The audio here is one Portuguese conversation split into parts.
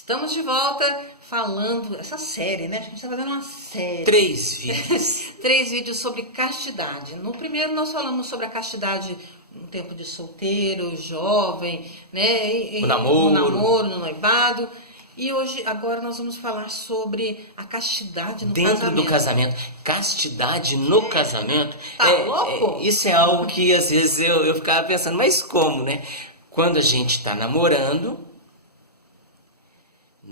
Estamos de volta falando, essa série, né? A gente está fazendo uma série. 3 vídeos. 3 vídeos sobre castidade. No primeiro nós falamos sobre a castidade no tempo de solteiro, jovem, né? O namoro. No namoro, no noivado. E hoje, agora nós vamos falar sobre a castidade no Dentro casamento. do casamento. Castidade no casamento. Tá louco? Isso é algo que às vezes eu ficava pensando, mas como, né? Quando a gente está namorando,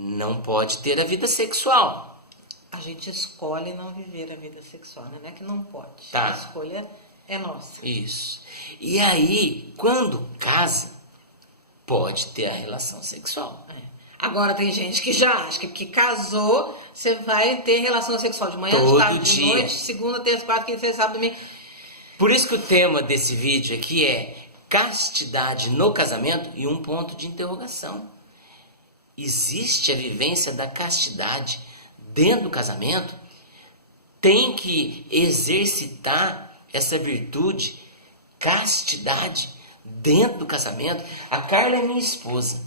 não pode ter a vida sexual. A gente escolhe não viver a vida sexual, né? Não é que não pode. Tá. A escolha é nossa. Isso. E aí, quando casa, pode ter a relação sexual. Agora tem gente que já acha que porque casou, você vai ter relação sexual de manhã, de Todo tarde, de dia. noite, segunda, terça, quarta, quinta, sexta, sábado, domingo. Por isso que o tema desse vídeo aqui é castidade no casamento e um ponto de interrogação. Existe a vivência da castidade dentro do casamento? Tem que exercitar essa virtude, castidade, dentro do casamento. A Carla é minha esposa.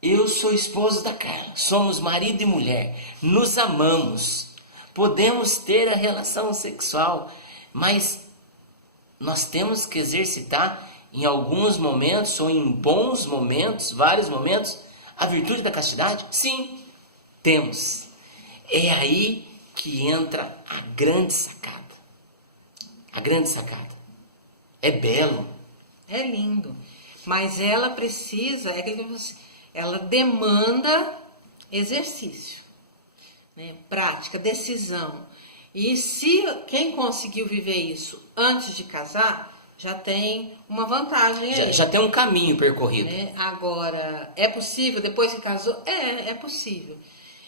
Eu sou esposo da Carla. Somos marido e mulher. Nos amamos. Podemos ter a relação sexual, mas nós temos que exercitar em alguns momentos ou em bons momentos, vários momentos, a virtude da castidade? Sim, temos. É aí que entra a grande sacada. A grande sacada. É belo. É lindo. Mas ela precisa, ela demanda exercício, né? Prática, decisão. E se quem conseguiu viver isso antes de casar, já tem uma vantagem aí. Já tem um caminho percorrido. Né? Agora, é possível depois que casou? É possível.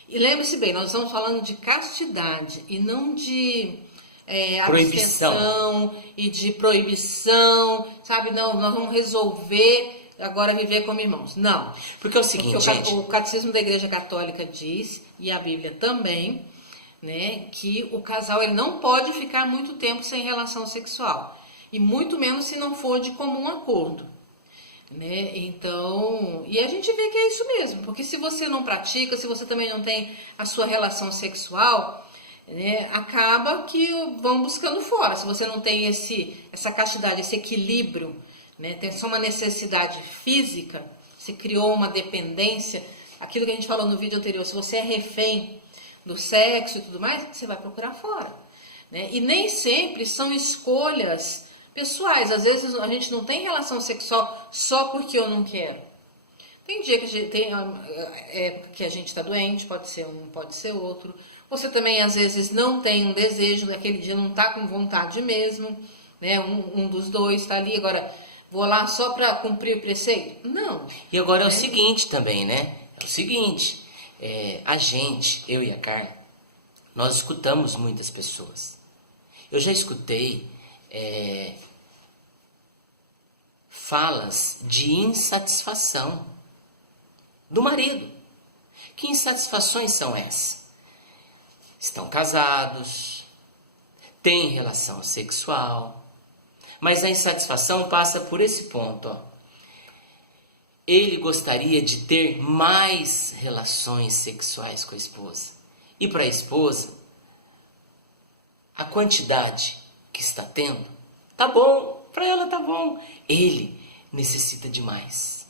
E lembre-se bem, nós estamos falando de castidade e não de abstenção e de proibição, sabe? Não, nós vamos resolver agora viver como irmãos. Não. Porque é o seguinte, gente. O Catecismo da Igreja Católica diz, e a Bíblia também, né, que o casal ele não pode ficar muito tempo sem relação sexual. E muito menos se não for de comum acordo. Né? Então, e a gente vê que é isso mesmo, porque se você não pratica, se você também não tem a sua relação sexual, né, acaba que vão buscando fora. Se você não tem essa castidade, esse equilíbrio, né, tem só uma necessidade física, você criou uma dependência, aquilo que a gente falou no vídeo anterior, se você é refém do sexo e tudo mais, você vai procurar fora. Né? E nem sempre são escolhas pessoais. Às vezes a gente não tem relação sexual só porque eu não quero. Tem dia que a gente está doente, pode ser um, pode ser outro. Você também às vezes não tem um desejo, naquele dia não está com vontade mesmo, né? Um dos dois está ali, agora vou lá só para cumprir o preceito? Não. E agora é o seguinte também, né? É o seguinte, a gente, eu e a Carla, nós escutamos muitas pessoas. Eu já escutei falas de insatisfação do marido. Que insatisfações são essas? Estão casados, têm relação sexual, mas a insatisfação passa por esse ponto, ó. Ele gostaria de ter mais relações sexuais com a esposa. E para a esposa, a quantidade que está tendo, tá bom, para ela tá bom. Ele necessita de mais.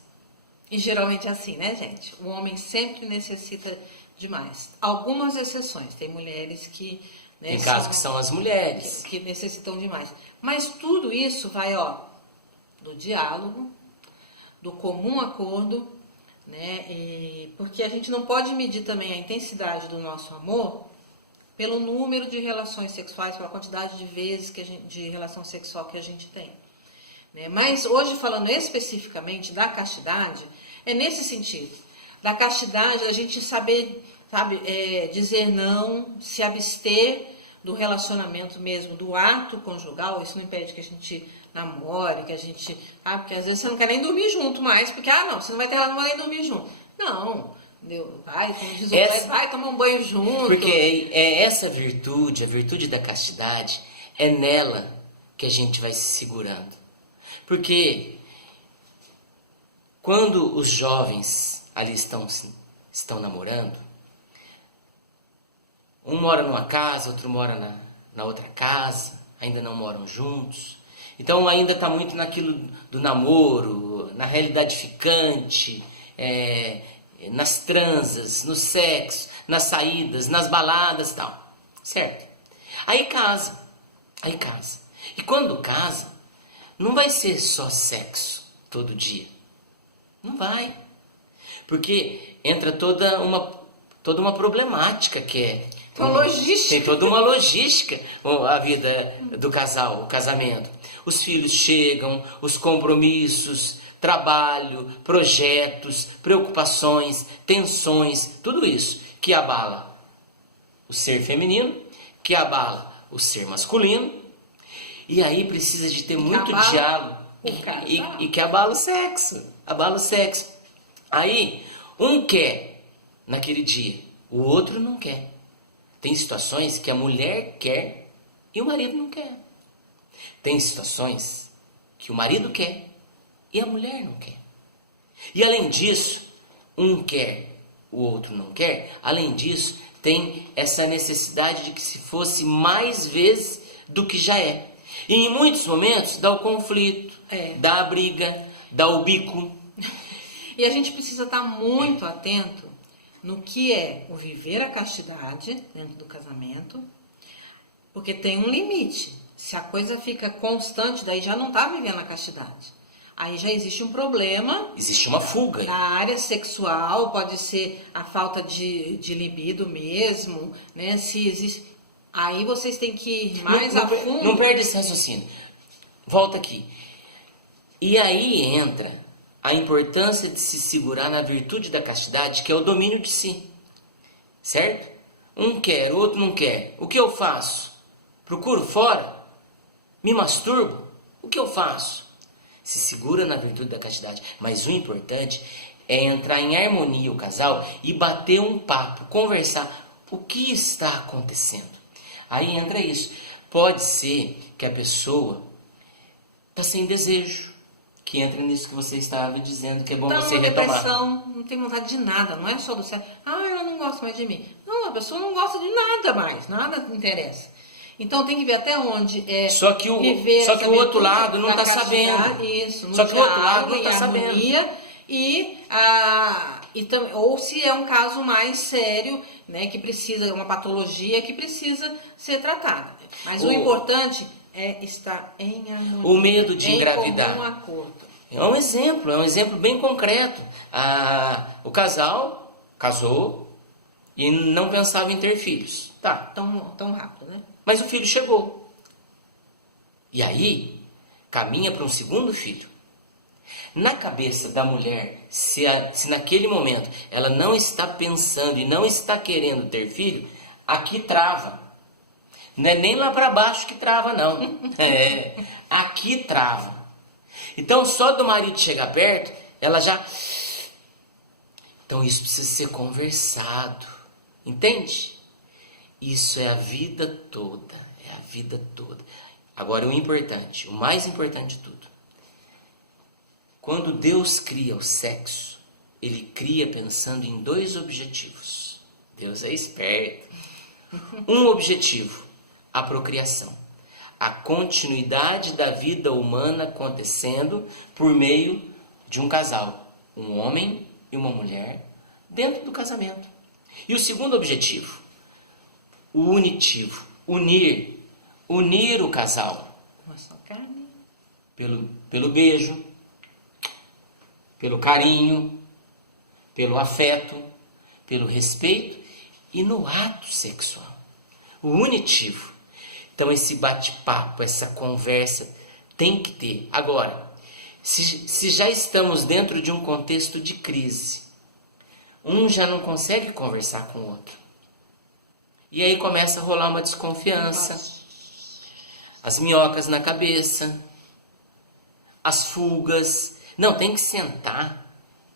E geralmente é assim, né, gente? O homem sempre necessita de mais. Algumas exceções, tem mulheres que... Né, tem casos que são as mulheres. Que necessitam de mais. Mas tudo isso vai, do diálogo, do comum acordo, né? Porque a gente não pode medir também a intensidade do nosso amor pelo número de relações sexuais, pela quantidade de vezes de relação sexual que a gente tem. Né? Mas hoje, falando especificamente da castidade, é nesse sentido. Da castidade, a gente saber, dizer não, se abster do relacionamento mesmo, do ato conjugal. Isso não impede que a gente namore, que a gente... porque às vezes você não quer nem dormir junto mais, porque, não, você não vai ter relação, não vai nem dormir junto. Não, vai, como diz o vai tomar um banho junto. Porque essa virtude, a virtude da castidade, é nela que a gente vai se segurando. Porque quando os jovens ali estão namorando, um mora numa casa, outro mora na outra casa, ainda não moram juntos. Então ainda está muito naquilo do namoro, na realidade ficante, nas transas, no sexo, nas saídas, nas baladas e tal. Certo? Aí casa. E quando casa, não vai ser só sexo todo dia. Não vai. Porque entra toda uma problemática que é... Tem toda uma logística a vida do casal, o casamento. Os filhos chegam, os compromissos, trabalho, projetos, preocupações, tensões, tudo isso que abala o ser feminino, que abala o ser masculino, e aí precisa de ter muito diálogo e que abala o sexo, Aí um quer naquele dia, o outro não quer. Tem situações que a mulher quer e o marido não quer. Tem situações que o marido quer e a mulher não quer. E além disso, um quer, o outro não quer. Além disso, tem essa necessidade de que se fosse mais vezes do que já é. E em muitos momentos dá o conflito, dá a briga, dá o bico. E a gente precisa estar muito atento no que é o viver a castidade dentro do casamento, porque tem um limite. Se a coisa fica constante, daí já não está vivendo a castidade. Aí já existe um problema. Existe uma fuga. Na área sexual, pode ser a falta de libido mesmo, né? Se existe... Aí vocês têm que ir mais a fundo. Não perde esse raciocínio. Volta aqui. E aí entra a importância de se segurar na virtude da castidade, que é o domínio de si. Certo? Um quer, o outro não quer. O que eu faço? Procuro fora? Me masturbo? O que eu faço? Se segura na virtude da castidade. Mas o importante é entrar em harmonia o casal e bater um papo, conversar. O que está acontecendo? Aí entra isso. Pode ser que a pessoa está sem desejo. Que entra nisso que você estava dizendo, que é bom você retomar. Depressão, não tem vontade de nada, não é só do sexo. Ela não gosta mais de mim. Não, a pessoa não gosta de nada mais, nada interessa. Então tem que ver até onde é só que o outro lado não está sabendo. Isso, no só que o outro lado não está sabendo. Ou se é um caso mais sério, né, que precisa, uma patologia que precisa ser tratada. Mas o importante é estar em harmonia. O medo de engravidar. Em comum acordo. É um exemplo bem concreto. O casal casou e não pensava em ter filhos. Tá. Tão rápido, né? Mas o filho chegou. E aí, caminha para um segundo filho. Na cabeça da mulher, se naquele momento ela não está pensando e não está querendo ter filho, aqui trava. Não é nem lá para baixo que trava, não. Aqui trava. Então, só do marido chegar perto, ela já... Então, isso precisa ser conversado. Entende? Isso é a vida toda. É a vida toda. Agora, o importante, o mais importante de tudo. Quando Deus cria o sexo, Ele cria pensando em 2 objetivos. Deus é esperto. Um objetivo, a procriação. A continuidade da vida humana acontecendo por meio de um casal. Um homem e uma mulher dentro do casamento. E o segundo objetivo, o unitivo. Unir o casal. Uma só carne. Pelo beijo, pelo carinho, pelo afeto, pelo respeito e no ato sexual. O unitivo. Então esse bate-papo, essa conversa tem que ter. Agora, se já estamos dentro de um contexto de crise, um já não consegue conversar com o outro. E aí começa a rolar uma desconfiança, as minhocas na cabeça, as fugas. Não, tem que sentar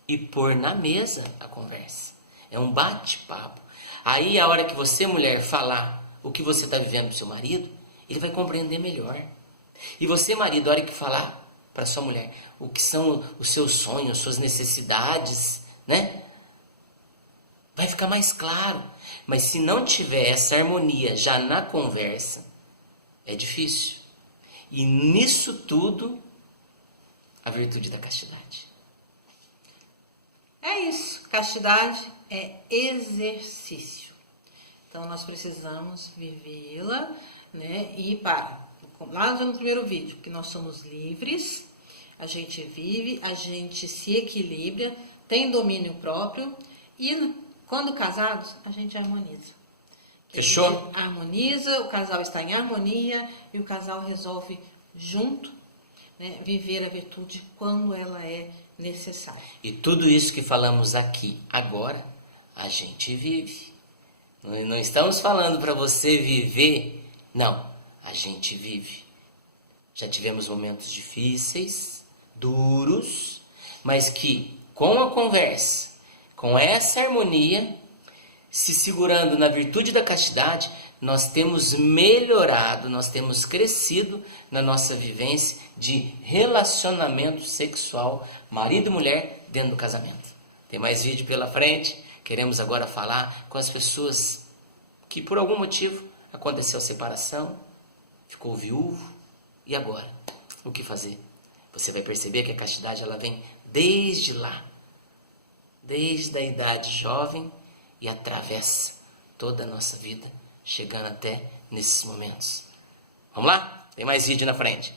e pôr na mesa a conversa. É um bate-papo. Aí a hora que você, mulher, falar o que você está vivendo pro seu marido, ele vai compreender melhor. E você, marido, a hora que falar para sua mulher o que são os seus sonhos, suas necessidades, né? vai ficar mais claro. Mas se não tiver essa harmonia já na conversa, é difícil. E nisso tudo, a virtude da castidade. É isso, castidade é exercício. Então nós precisamos vivê-la, né? E lá no primeiro vídeo, que nós somos livres, a gente vive, a gente se equilibra, tem domínio próprio e quando casados, a gente harmoniza. Fechou? A gente harmoniza, o casal está em harmonia e o casal resolve junto, né, viver a virtude quando ela é necessária. E tudo isso que falamos aqui agora, a gente vive. Não estamos falando para você viver, não, a gente vive. Já tivemos momentos difíceis, duros, mas que com a conversa, com essa harmonia, se segurando na virtude da castidade, nós temos melhorado, nós temos crescido na nossa vivência de relacionamento sexual, marido e mulher, dentro do casamento. Tem mais vídeo pela frente, queremos agora falar com as pessoas que por algum motivo aconteceu a separação, ficou viúvo, e agora? O que fazer? Você vai perceber que a castidade ela vem desde lá, desde a idade jovem e atravessa toda a nossa vida, chegando até nesses momentos. Vamos lá? Tem mais vídeo na frente.